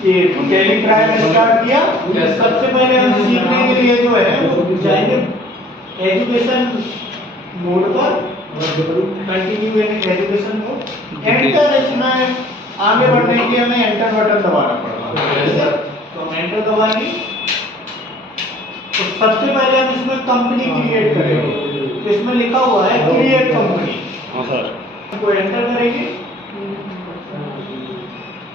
ये tally try में start किया। सबसे पहले हम सीखने के लिए जो है वो जाएंगे एजुकेशन मोड पर, कंटिन्यू एजुकेशन मोड। एंटर, इसमें आगे बढ़ने के लिए हमें एंटर बटन दबाना पड़ेगा। तो हम एंटर दबाएंगे तो सबसे पहले हम इसमें कंपनी क्रिएट करेंगे। तो इसमें लिखा हुआ है क्रिएट कंपनी। हाँ सर। तो एंटर करेंगे।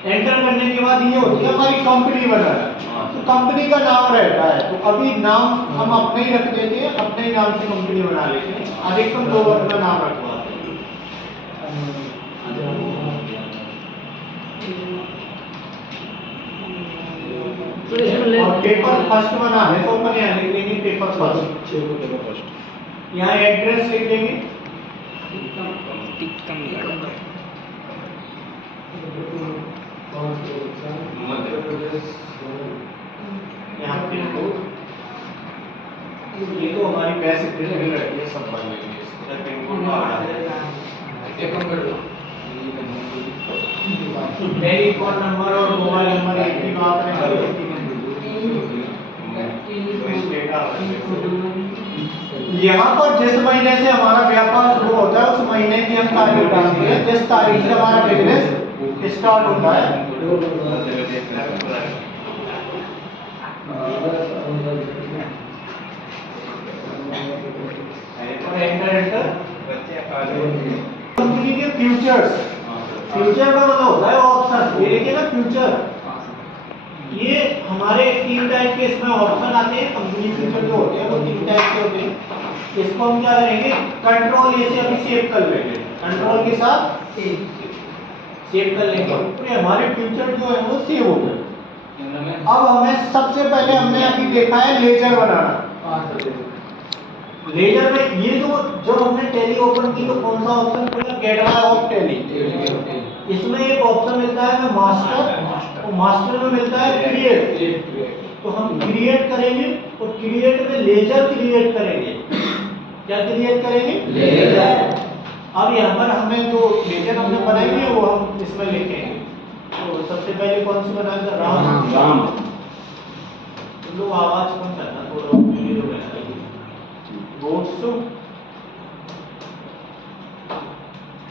एंटर करने के बाद ये होती है हमारी कंपनी बनाना। तो कंपनी का नाम रहता है, तो अभी नाम हम अपने ही रख देते हैं, अपने ही नाम से कंपनी बना लेते हैं। अधिकतम 2 अपना नाम रखवाते हैं। और पेपर फर्स्ट बना है तो अपन यहाँ लिख लेंगे पेपर फर्स्ट। यहाँ एड्रेस लिख लेंगे। यहाँ पिन कोड, ये तो हमारी बेसिक डिटेल रहती है, सब बन लेंगे। इसका पिन कोड आ रहा है, टेलीफोन नंबर और मोबाइल नंबर एक ही बात है। यहाँ पर जिस महीने से हमारा व्यापार शुरू होता है उस महीने की हम तारीख डालते हैं, जिस तारीख से हमारा बिजनेस स्टार्ट होता है। कंपनी के फ्यूचर्स, फ्यूचर का मतलब होता है ऑप्शन। ये देखिए ना फ्यूचर, ये हमारे 3 टाइप के इसमें ऑप्शन आते हैं। कंपनी फ्यूचर जो होते हैं वो 3 टाइप के होते हैं। इसको हम क्या करेंगे, कंट्रोल ए से अभी सेव कर लेंगे, कंट्रोल के साथ सेव कर लेंगे। तो हमारे फ्यूचर जो है वो सेव हो गए। अब हमें सबसे पहले हमने अभी देखा है लेजर बनाना। लेजर में ये जो हमने टैली ओपन की तो कौन सा ऑप्शन खुला, गेटवे ऑफ टैली। इसमें एक ऑप्शन मिलता है मास्टर, और मास्टर में मिलता है क्रिएट। तो हम क्रिएट करेंगे और क्रिएट में लेजर क्रिएट करेंगे। क्या क्रिएट करेंगे, लेजर। अब यहाँ पर हमें जो लेजर हमने बनाएंगे वो हम इसमें लिखेंगे। तो सबसे पहले कौन सी बनाएंगे, राम। तुम लोग आवाज कम करना थोड़ा, गोट्स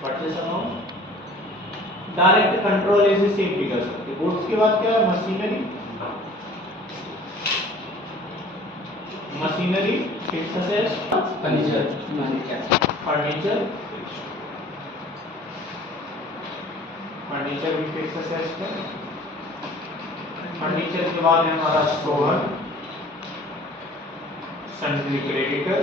पढ़ते समय डायरेक्ट कंट्रोल ए से सेव भी कर सकते। गोट्स के बाद क्या है, machinery, machinery fixed assets, furniture, furniture भी फिक्स्ड असेट्स है। फर्नीचर के बाद है हमारा स्टोर, सन्ड्री क्रेडिटर।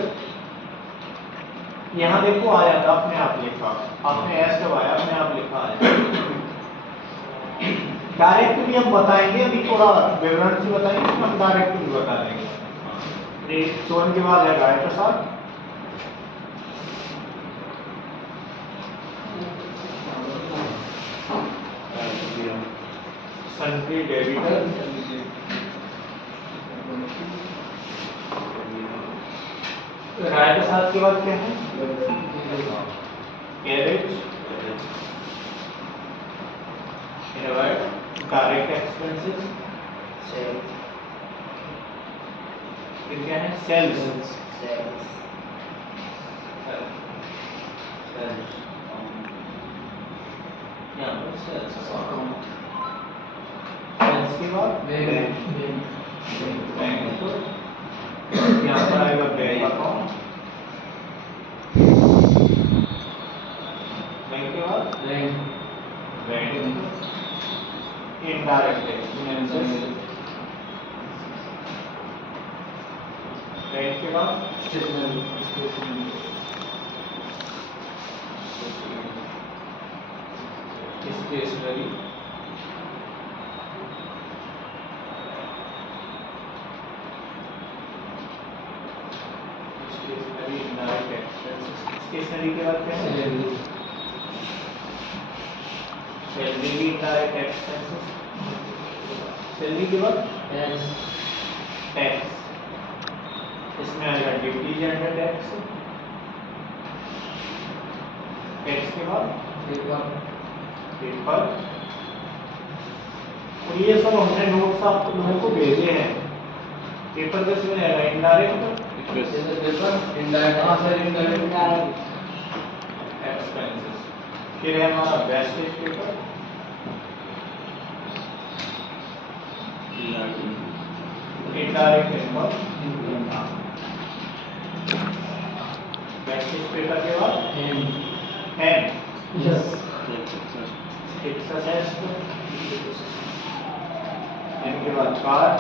यहाँ देखो आ जाता अपने आप लिखा, आपने एस दबाया अपने आप लिखा आया। डायरेक्ट भी हम बताएंगे, अभी थोड़ा विवरण से बताएंगे, हम डायरेक्ट भी बता देंगे। सोन के बाद है गाय प्रसाद, सन्ड्री डेबिटर, राय के साथ के बाद क्या है, कैरेज, डायरेक्ट एक्सपेंसेस, फिर क्या है, सेल्स, यहाँ पर सेल्स के बाद बैंक, यहाँ पर आएगा बैंक अकाउंट, बैंक के बाद बैंक, इनडायरेक्ट एक्सपेंसेस, बैंक के बाद स्टेशनरी, इनडायरेक्ट एक्सपेंसेस। स्टेशनरी के बाद क्या है, सैलरी भी इनडायरेक्ट एक्सपेंसेस। सैलरी के बाद टैक्स, इसमें आएगा ड्यूटी एंड टैक्स। टैक्स के बाद पेपर। तो ये सब हमने नोट्स आप लोगों को भेजे हैं। पेपर किस में रहेगा? Indirect paper, indirect expenses. फिर है हमारा wastage paper, indirect paper, wastage paper के बाद एम एक्सरसाइज एम के बाद card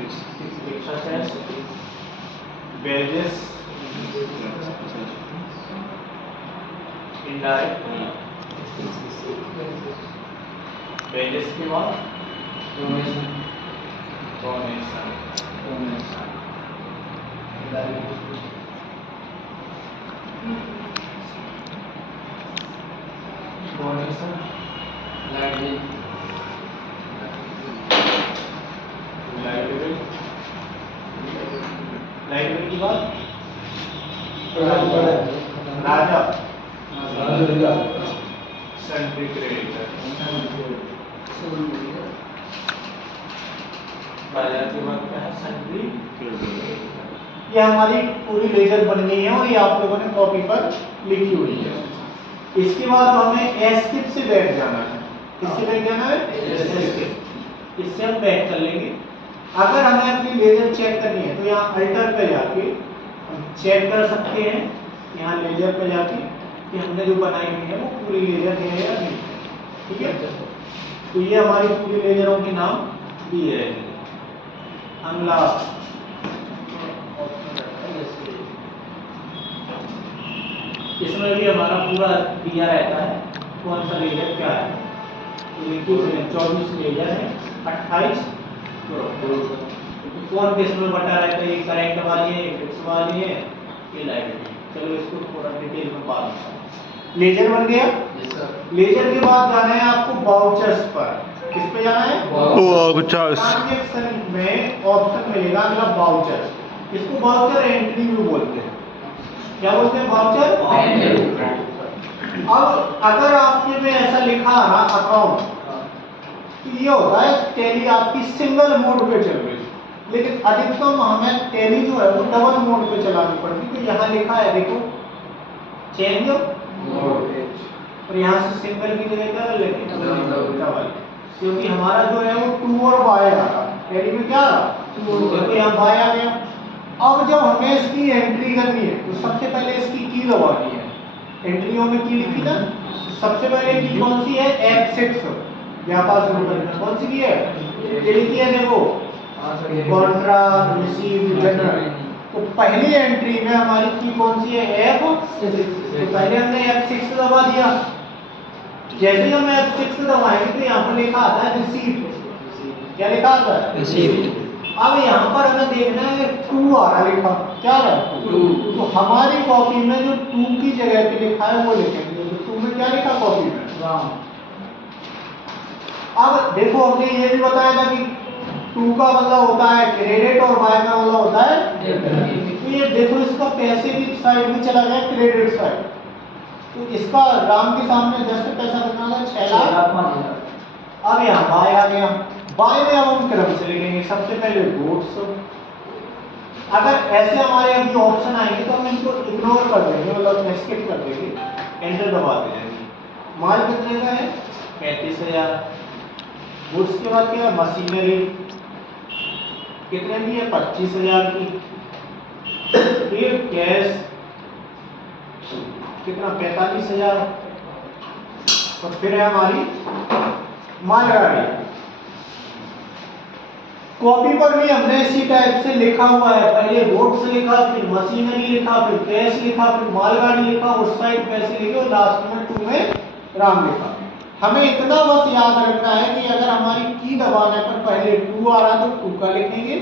exercise wages indirect wages के बाद डोनेशन डोनेशन लाइट बिल की बात राजा सेंट्री क्रेडिटर राजा की बात क्या है? Sentry creditor. ये हमारी पूरी लेजर बन गई है और ये आप लोगों ने कॉपी पर लिखी हुई है। इसके बाद हमें एस्केप से बैठ जाना है। किससे बैठ जाना है? एस्केप। इससे हम बैक कर लेंगे। अगर हमें अपनी लेजर चेक करनी है तो यहाँ अल्टर पे जाके हम चेक कर सकते हैं, यहाँ लेजर पे जाके कि हमने जो बनाई हुई है वो पूरी लेजर है या नहीं। ठीक है, तो ये हमारी पूरी लेजरों के नाम दिए हैं। अगला इसमें भी हमारा पूरा दिया रहता है कौन सा लेजर क्या है। तो देखिए 24 लेजर है, 28 कौन किस में बटा रहता है? ये करंट वाली है, ये फिक्स वाली है, ये लाइट है। चलो इसको थोड़ा डिटेल में बात करते हैं। लेजर बन गया। लेजर के बाद जाना है आपको वाउचर्स पर। किस पे जाना है? वाउचर्स। ट्रांजैक्शन में ऑप्शन मिलेगा अगला वाउचर। इसको वाउचर एंट्री भी बोलते हैं। क्या बोलते हैं? Voucher entry. अब अगर आपके में ऐसा लिखा है अकाउंट, तो ये होता है टैली आपकी सिंगल मोड पे चल रही है, लेकिन अधिकतम हमें टैली जो है वो डबल मोड पे चलानी पड़ती है। तो यहाँ लिखा है देखो चेंज मोड, और यहाँ से सिंगल की जगह क्या लेंगे? डबल, क्योंकि हमारा जो है वो 2 और बाय आ रहा है। टैली में क्या आ रहा? 2 और यहाँ बाय आ गया। अब जब हमें इसकी एंट्री करनी है तो सबसे पहले इसकी की दबानी है। एंट्रियों में की लिखी ना, सबसे पहले की कौन सी है? F6 व्यापार शुरू करना। कौन सी की है? ये लिखी है देखो, कॉन्ट्रा रिसीव जनरल। तो पहली एंट्री में हमारी की कौन सी है? F6। तो पहले हमने F6 दबा दिया। जैसे ही हम F6 दबाएंगे तो यहाँ पर लिखा आता है रिसीव। क्या लिखा आता है? रिसीव। अब यहाँ पर हमें देखना है 2 आ रहा लिखा, क्या है? 2। तो हमारी कॉपी में जो 2 की जगह पे लिखा है वो लिखेंगे। तो 2 में क्या लिखा कॉपी में? राम। अब देखो हमने ये भी बताया था कि 2 का मतलब होता है क्रेडिट और बाय का मतलब होता है डेबिट। तो ये देखो इसका पैसे की साइड में चला गया क्रेडिट साइड, तो इसका राम के सामने जस्ट पैसा कितना था? 6 लाख। अब यहाँ बाय आ गया। बाय में अब हम क्रम से लिखेंगे। सबसे पहले गुड्स। अगर ऐसे हमारे अभी ऑप्शन आएंगे तो हम इनको इग्नोर कर देंगे, मतलब एस्केप कर देंगे, एंटर दबा देंगे। माल कितने का है? 35,000। गुड्स के बाद क्या? मशीनरी कितने की है? 25,000 की। फिर कैश कितना? 45,000। और फिर है हमारी मालगाड़ी। कॉपी पर भी हमने इसी टाइप से लिखा हुआ है, पहले गुड्स लिखा, फिर मशीनरी लिखा, फिर कैश लिखा, फिर मालगाड़ी लिखा, उस साइड पैसे लिखे और लास्ट में 2 में राम लिखा। हमें इतना बस याद रखना है कि अगर हमारी की दबाने पर पहले 2 आ रहा तो 2 का लिखेंगे,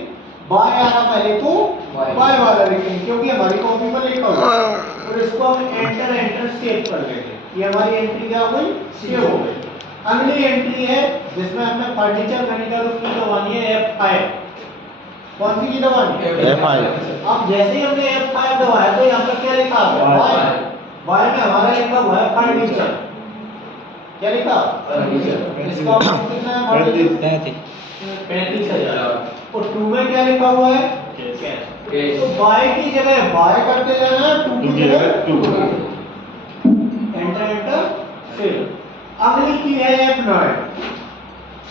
बाय आ रहा पहले तो बाय वाला लिखेंगे, क्योंकि हमारी कॉपी पर लिखा हुआ है। और इसको हम एंटर सेव कर देंगे। ये हमारी एंट्री क्या हो गई? सेव हो गई। अगली एंट्री है जिसमें हमें फर्नीचर खरीदा तो उसकी दबानी है F5। कौन सी की दबानी है? F5। अब जैसे ही हमने F5 दबाया तो यहाँ पर क्या लिखा है? बाय। बाय में हमारा लिखा हुआ है फर्नीचर। क्या लिखा? इसका अमाउंट कितना है? 35,000। और 2 में क्या लिखा हुआ है? कैश। तो बाय की जगह बाय करते जाना है, 2 की जगह 2। एंटर फिर अगली की है F9।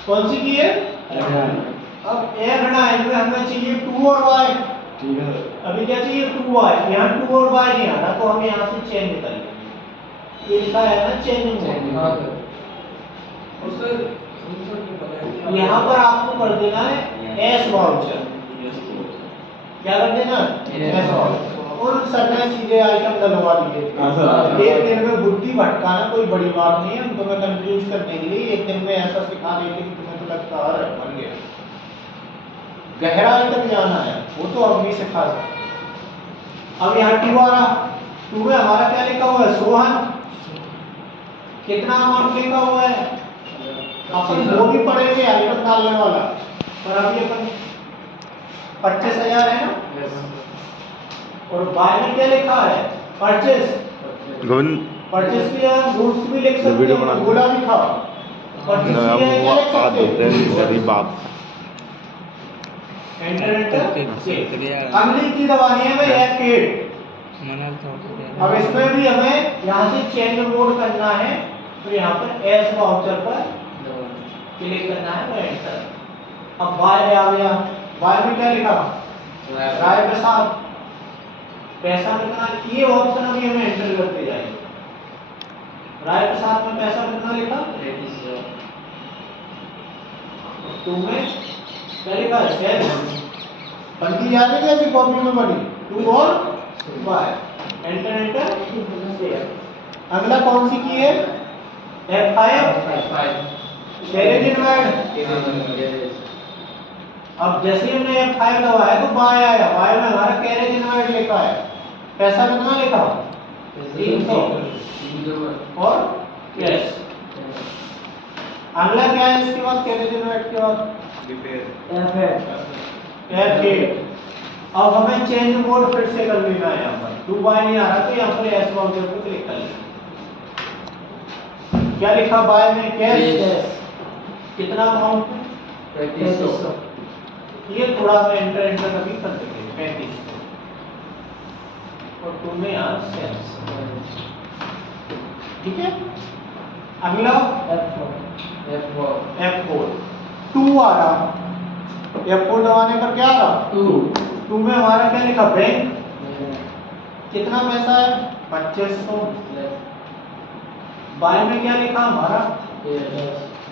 कौन सी की है? अब F9 में हमें चाहिए 2 और y। ठीक है। अभी क्या चाहिए? 2y। यहाँ 2 और y नहीं आ रहा, तो हम यहाँ से चेंज निकालेंगे। ये लिखा है ना चेंजिंग मोड। यहाँ पर आपको कर देना है एस वाउचर। क्या कर देना? S voucher. और सटना सीधे आइटम डलवा दिए। एक दिन में बुद्धि भटकाना कोई बड़ी बात नहीं है, हम तुम्हें कंफ्यूज करने के लिए एक दिन में ऐसा सिखा देंगे कि तुम्हें तो लगता है बन गया। गहराई तक जाना है वो तो हम भी सिखा सकते हैं। अब यहाँ 2 आ रहा, 2 में हमारा क्या लिखा हुआ है? सोहन। कितना अमाउंट लिखा हुआ है? अपन वो भी पढ़ेंगे आइटम डालने वाला, पर अभी अपन 25,000 है ना। और बाय में क्या लिखा है? परचेस। परचेस की जगह गुड्स भी लिख सकते हैं, बोला भी था। परचेस की जगह क्या लिख सकते हैं? एंटर अगली की दबानी है भाई F8। अब इसमें भी हमें यहाँ से चेंज मोड करना है, तो यहाँ पर एस वाउचर पर क्लिक करना है और एंटर। अब बाय आ गया। बाय में क्या लिखा? राय प्रसाद। पैसा कितना? ये ऑप्शन अभी हमें एंटर करते जाएंगे। राय प्रसाद में पैसा कितना लिखा? 2 में क्या लिखा है? 7। बनती जा रही है ऐसी कॉपी में बनी 2 और बाय। एंटर अगला कौन सी की है? F5। Garage inward. अब जैसे ही हमने F5 दबाया तो बाय आया। बाय में हमारा कैरेज इनवर्ड लिखा है। पैसा कितना लिखा? 300 और यस। अगला क्या है इसके बाद? कैरेज इनवर्ड के बाद F8। अब हमें चेंज मोड फिर से कर लेना है। यहाँ पर 2 बाय नहीं आ रहा, तो यहाँ पर एस वाउचर पर क्लिक कर लेना। क्या लिखा बाय में? कैश। कितना अमाउंट? 3500। ये थोड़ा सा एंटर अभी कर देंगे 3500। और 2 में यहाँ सेल्स। ठीक है। अगला F4 2 आ रहा। F4 दबाने पर क्या आ रहा? 2 में हमारा क्या लिखा? बैंक। कितना पैसा है? 2500। बाय में क्या लिखा हमारा?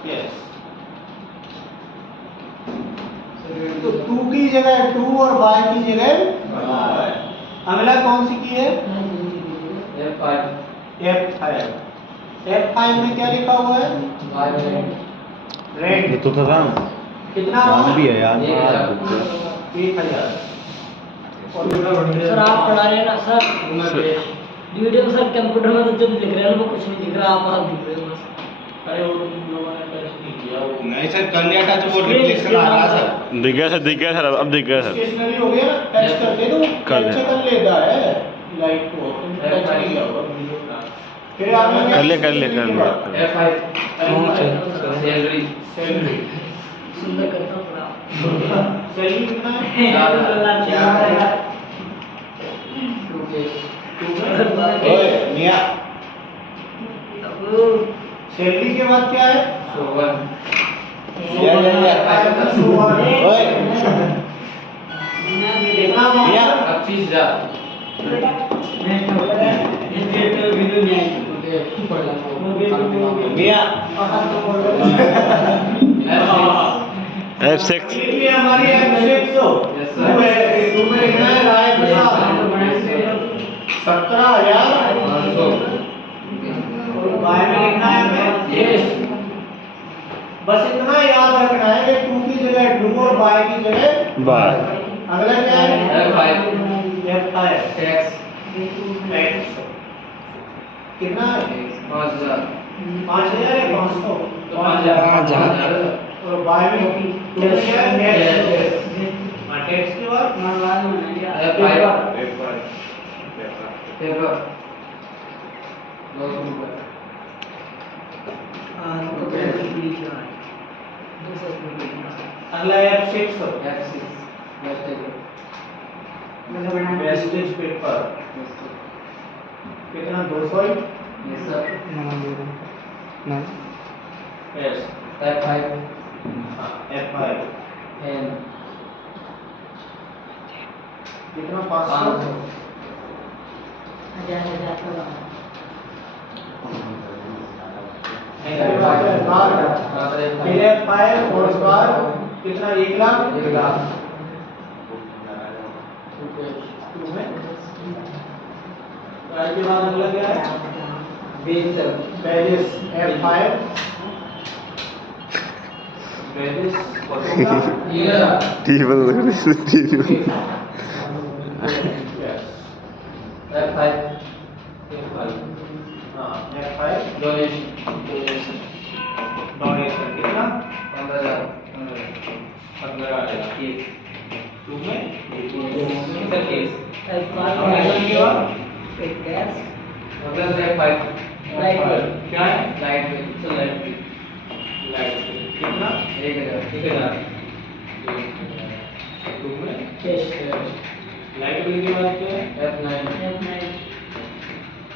यस। तो 2 की जगह 2 और बाय की जगह बाय। अगला कौन सी की है? F5 में क्या लिखा हुआ है? रेंट। तो था कितना भी है यार? 1000। सर आप पढ़ा रहे हैं ना सर वीडियो में? सर कंप्यूटर में तो जो लिख रहे हैं वो कुछ नहीं दिख रहा, आप दिख रहे हो बस। अरे वो तुम लोगों ने टच नहीं किया। वो नहीं सर, कर लिया टच, वो रिफ्लेक्शन आ रहा सर। दिख गया सर, दिख गया सर, अब दिख गया सर। स्टेशनरी हो गया ना, टच करके तो कैप्चर कर लेता है लाइट को। टच नहीं किया होगा। फिर आपने कर ले F5 सैलरी सुंदर करता हूं पूरा। सैलरी कितना है? 4 ओए मियां, सैलरी के बाद क्या है? ओए कितना मियां? 25,000। मियां F6 ये हमारी F6 2 है। 2 में लिखना है राय प्रसाद 17,500। और बाय में लिखना है हमें यस। बस इतना याद रखना है कि 2 की जगह 2 और बाय की जगह बाय। अगला क्या है? F5 tax. कितना है? 5,000 या 500? 5,000। और बाय में टैक्स क्या है? टैक्स के बाद पेपर अगला F6 वेस्टेज पेपर कितना 200 ही यस F5 कितना 500 F5 और इस बार कितना 1 लाख के बाद अगला क्या है पेजेस F5 पेजेस टीवी बंद कर दे टीवी F5 डोनेशन कितना 15,000 टू में डोनेशन के बाद क्या है लाइट कितना 1,000 टू में लाइट बिल के बाद क्या है F9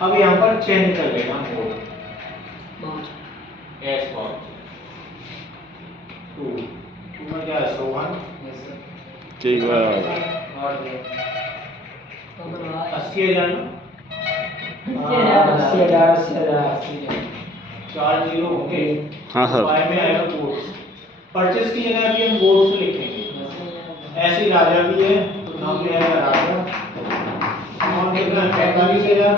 अब यहाँ पर चेंज कर लेना कोड एस बॉक्स 2 में क्या है 101 ठीक है 80,000 4 जीरो होंगे हाँ सर वाई में आएगा कोड परचेस की जगह भी हम कोड से लिखेंगे ऐसे ही राजा भी है तो नाम भी आएगा राजा और कितना 45,000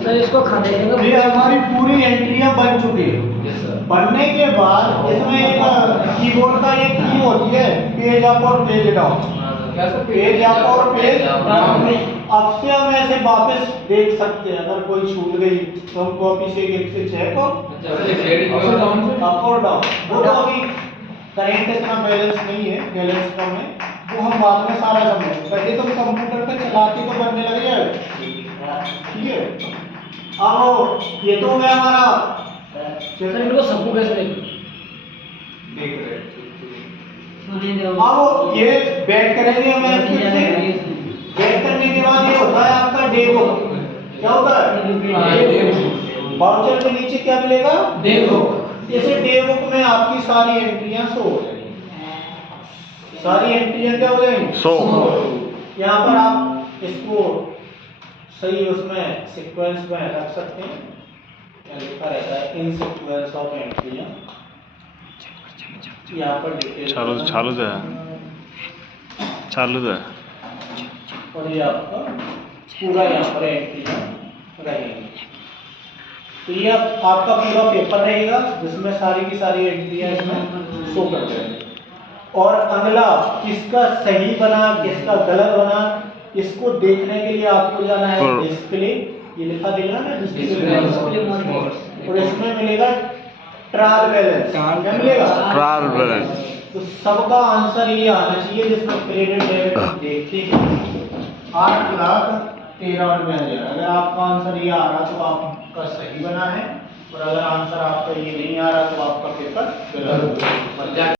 सर इसको खा देंगे ये हमारी पूरी एंट्रियां बन चुकी है बनने के बाद इसमें एक कीबोर्ड का एक की होती है पेज अप और पेज डाउन पेज अप और पेज डाउन अब से हम ऐसे वापस देख सकते हैं अगर कोई छूट गई तो हम कॉपी से एक से चेक अप और डाउन वो तो अभी करेंट इतना बैलेंस नहीं है बैलेंस कम है वो हम बाद में सारा समझेंगे पहले तो कंप्यूटर पे चलाते तो बनने लग जाए ठीक है अब ये तो हो गया हमारा सर इनको सबको कैसे देख रहे अब ये बैठ करेंगे हम F6 से बैठ करने के बाद ये होता है आपका डे बुक क्या होता है वाउचर के नीचे क्या मिलेगा डे बुक इसे डे बुक में आपकी सारी एंट्रियां शो हो जाएंगी सारी एंट्रियां क्या हो जाएंगी शो यहाँ पर आप इसको सही उसमें सीक्वेंस में रख सकते हैं लिखा रहता है इन सीक्वेंस ऑफ एंट्रियां यहाँ पर डिटेल चालू दे और ये आपका पूरा यहाँ पर एंट्रियां रहेंगी तो ये आपका पूरा पेपर रहेगा जिसमें सारी की सारी एंट्रियां इसमें शो कर देंगे और अगला किसका सही बना किसका गलत बना इसको देखने के लिए आपको जाना है डिस्प्ले ये लिखा देगा ना डिस्प्ले और इसमें मिलेगा ट्रायल बैलेंस क्या मिलेगा ट्रायल बैलेंस तो सबका आंसर ये आना चाहिए जिसमें क्रेडिट डेबिट हम देखते हैं 8,13,000 अगर आपका आंसर ये आ रहा तो आपका सही बना है और अगर आंसर आपका ये नहीं आ रहा तो आपका पेपर गलत